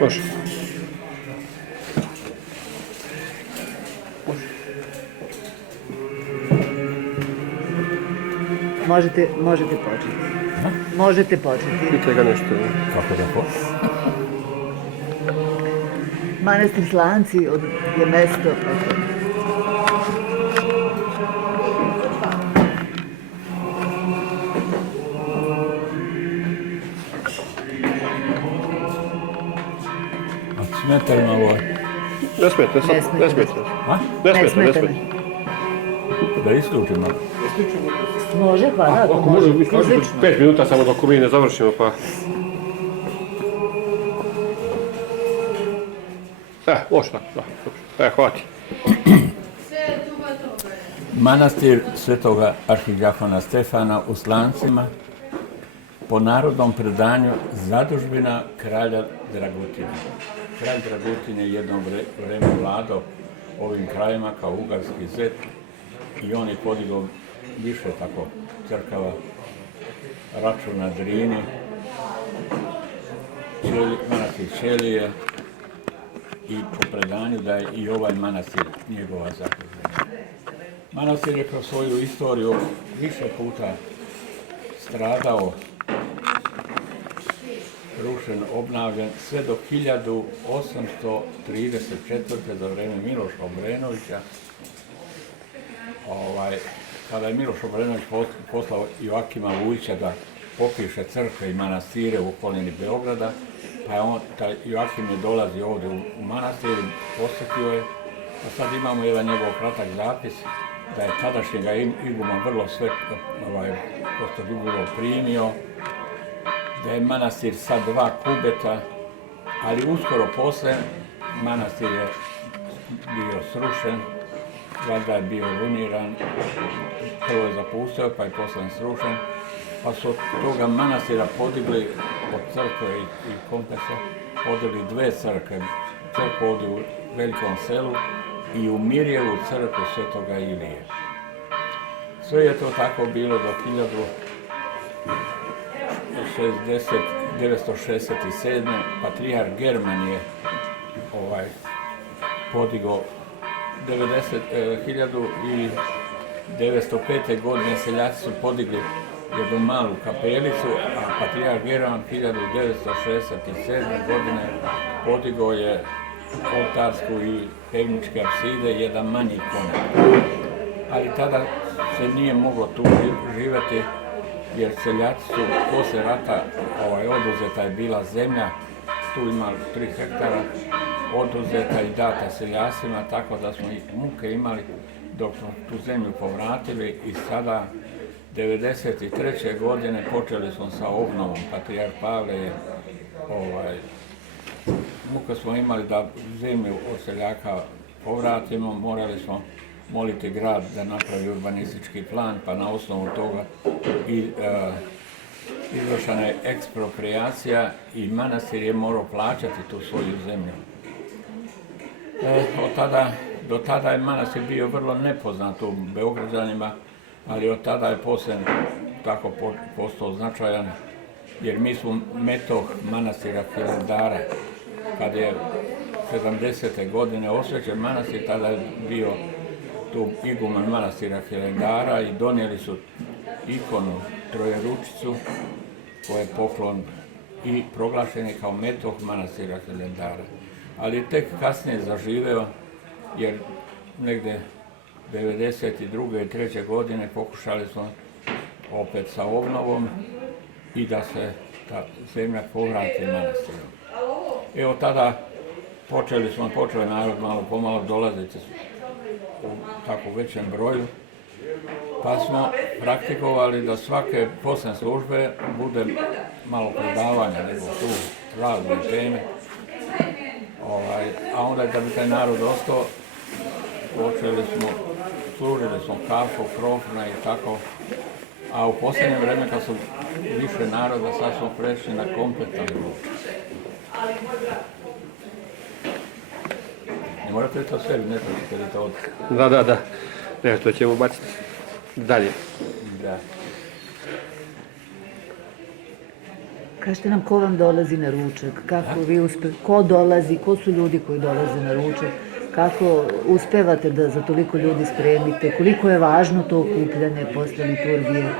Može. Možete početi. Možete početi. Pitaj ga nešto. Kako da počne? Manastir Slanci je mesto. A smeta li vam ovo? Ne smete, Ne smete. ne smete. A? Ne smete. Da isključimo. Može, pa da, Ako može, mislim, odlično. 5 minuta samo dok mi ne završimo, pa... Može tako, da. Hvati. Manastir Svetoga arhidijakona Stefana u Slancima, po narodnom predanju zadužbina kralja Dragutina. Kralj Dragutin je jedno vreme vladao ovim krajima kao ugarski zet i on je podigao više tako crkava, Raču na Drini, manastir Ćelije i po predanju da je i ovaj manastir njegova zadužbina. Manastir je kroz svoju istoriju više puta stradao, rušen, obnavljan, sve do 1834. za vreme Miloša Obrenovića. Kada je Miloš Obrenović poslao Joakima Vujića da popiše crkve i manastire u okolini Beograda, pa je taj Joakim je dolazi ovdje u manastir, posjetio je, a sad imamo jedan njegov kratak zapis da je tadašnjega iguma vrlo sve primio, da je manastir sa 2 kubeta, ali uskoro posle manastir je bio srušen, valjda je bio runiran, prvo je zapustio pa je posle srušen, pa su od toga manastira podigli od crkve i kompleksa, podigli 2 crkve, crkvu ovdje u Velikom selu i u Mirjevu crkvu Svetoga Ilije. Sve je to tako bilo do 1967. Patrijarh German je podigao 1905. godine seljaci su podigli jednu malu kapelicu, a Patrijarh German 1967. godine podigao je oltarsku i pevničke apside, jedan manji konak. Ali tada se nije moglo tu živjeti, jer seljaci su poslije rata oduzeta je bila zemlja, tu imali 3 hektara, oduzeta i data seljacima, tako da smo i muke imali dok smo tu zemlju povratili i sada 1993. godine počeli smo sa obnovom. Patrijarh Pavle je muke smo imali da zemlju od seljaka povratimo, morali smo moliti grad da napravi urbanistički plan, pa na osnovu toga izvršena je eksproprijacija i manastir je morao plaćati tu svoju zemlju. Do tada je manastir bio vrlo nepoznat u Beograđanima, ali od tada je poslije tako postao značajan, jer mi smo metoh manastira Hilandara. Kad je 70. godine osvećen manastir, tada je bio tu iguman manastira Hilandara i donijeli su ikonu Trojeručicu koja je poklon i proglašen je kao metoh manastira Hilandara. Ali tek kasnije zaživeo, jer negdje 92. i 3. godine pokušali smo opet sa obnovom i da se ta zemlja povrati manastiru. Evo tada počeli narod malo pomalo dolaziti u tako većem broju, pa smo praktikovali da svake posljedne službe bude malo predavanja, nego tu razne teme. A onda da bi taj narod ostao, služili smo kafu, krofna i tako. A u posljednje vrijeme kad su više naroda, sad smo prešli na kompletan grup. Ne morate li to sve, ne trebate li to od... Da. Ne, to ćemo baciti dalje. Da. Kažite nam ko vam dolazi na ručak, kako vi ko dolazi, ko su ljudi koji dolaze na ručak, kako uspevate da za toliko ljudi spremite, koliko je važno to okupljanje posle liturgije.